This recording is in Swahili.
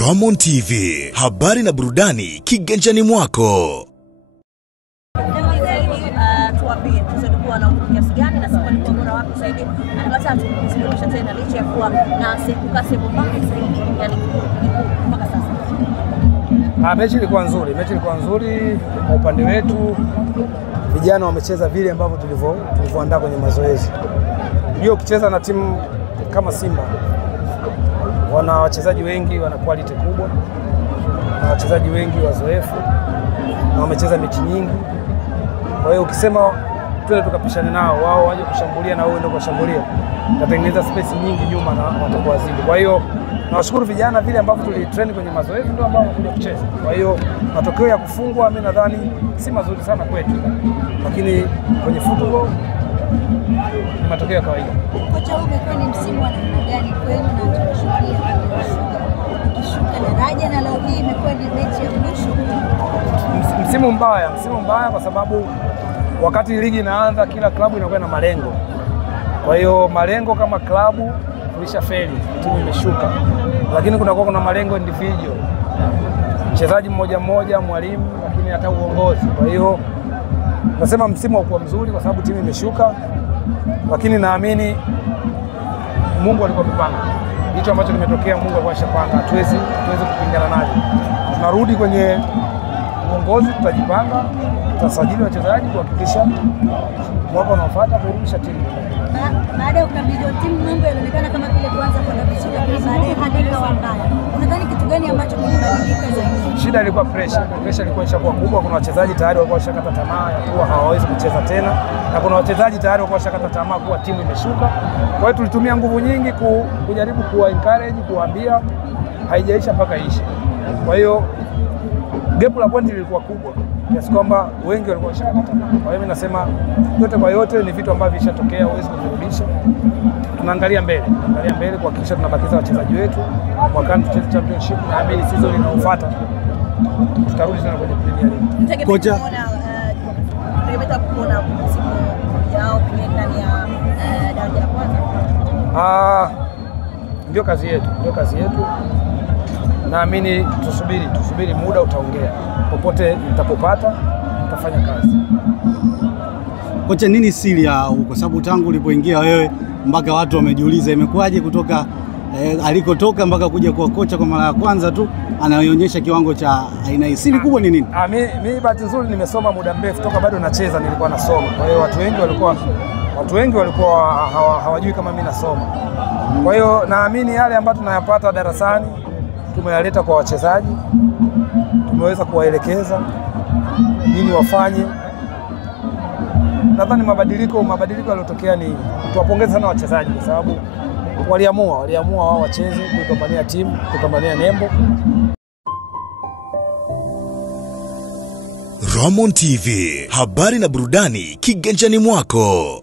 Ramon TV, habari na burudani kiganjani mwako. Tuambie tuzalikuwa na kiasi gani na siku ilikuwa bora wapi zaidi? Anataka tusilishe tena licha ya kuwa na siku kasebo mpaka zaidi, yani mpaka sasa. Mechi ilikuwa nzuri kwa upande wetu. Vijana wamecheza vile ambavyo tulivyoandaa kwenye mazoezi. Ndio ukicheza na timu kama Simba, wana wachezaji wengi, wana quality kubwa, na wachezaji wengi wazoefu, na wamecheza mechi nyingi. Kwa hiyo ukisema twende tukapishane nao, wao waje kushambulia na wewe ndio kushambulia, tutatengeneza space nyingi nyuma na watakuwa zidi. Kwa hiyo nawashukuru vijana, vile ambavyo tulitrain kwenye mazoezi ndio ambao wamekuja kucheza. Kwa hiyo matokeo ya kufungwa mimi nadhani si mazuri sana kwetu, lakini kwenye football ni matokeo ya kawaida. Kocha, huu umekuwa ni msimu wa namna gani kwenu na tunashuhudia kushuka daraja, na leo hii imekuwa ni mechi ya mwisho? Msimu mbaya kwa sababu wakati ligi inaanza kila klabu inakuwa na malengo. Kwa hiyo malengo kama klabu tulishafeli, timu imeshuka. Lakini kuna malengo individual, mchezaji mmoja, mwalimu, lakini hata uongozi. Kwa hiyo nasema msimu haukuwa mzuri kwa sababu timu imeshuka, lakini naamini Mungu alikuwa amepanga. Hicho ambacho kimetokea Mungu alikuwa ameshapanga, hatuwezi kupingana nacho. Tunarudi kwenye uongozi, tutajipanga, tutasajili wachezaji kuhakikisha mwaka unaofuata kurudisha timu. Baada ya kukabidhi timu, mambo yanaonekana kama vile kuanza kwenda vizuri, lakini baadaye hali ikawa mbaya. Unadhani kitu gani ambacho kilibadilika zaidi? Shida ilikuwa pressure ilikuwa ishakuwa kubwa. Kuna wachezaji tayari walikuwa washakata tamaa ya kuwa hawawezi kucheza tena, na kuna wachezaji tayari walikuwa washakata tamaa kuwa timu imeshuka. Kwa hiyo tulitumia nguvu nyingi kujaribu kuwa encourage, kuambia haijaisha mpaka ishe. Kwa hiyo gap la pointi lilikuwa kubwa kiasi kwamba wengi walikuwa washakata tamaa. Kwa hiyo mimi nasema yote kwa yote ni vitu ambavyo vishatokea, huwezi kuvirudisha. Tunaangalia mbele kuhakikisha tunabakiza wachezaji wetu. Mwakani tucheze championship, na naamini season inayofuata tutarudi tena kwenye Premier League. Kocha, tunataka kuona msimu ujao pengine ndani ya daraja la kwanza. Ndio kazi yetu. Naamini tusubiri muda utaongea. Popote nitapopata nitafanya kazi. Kocha, nini siri ya kwa sababu tangu ulipoingia wewe mpaka watu wamejiuliza imekuwaje kutoka alikotoka mpaka kuja kuwa kocha kwa mara ya kwanza tu anaonyesha kiwango cha aina hii? Siri kubwa ni nini? Mimi bahati nzuri nimesoma muda mrefu, toka bado nacheza nilikuwa nasoma. Kwa hiyo watu wengi walikuwa hawajui kama mimi nasoma. Kwa hiyo naamini yale ambayo tunayapata darasani tumeyaleta kwa wachezaji, tumeweza kuwaelekeza nini wafanye. Nadhani mabadiliko yaliyotokea ni tuwapongeze sana wachezaji kwa sababu waliamua wao wacheze, kupambania timu, kupambania nembo. Ramon TV, habari na burudani kiganjani mwako.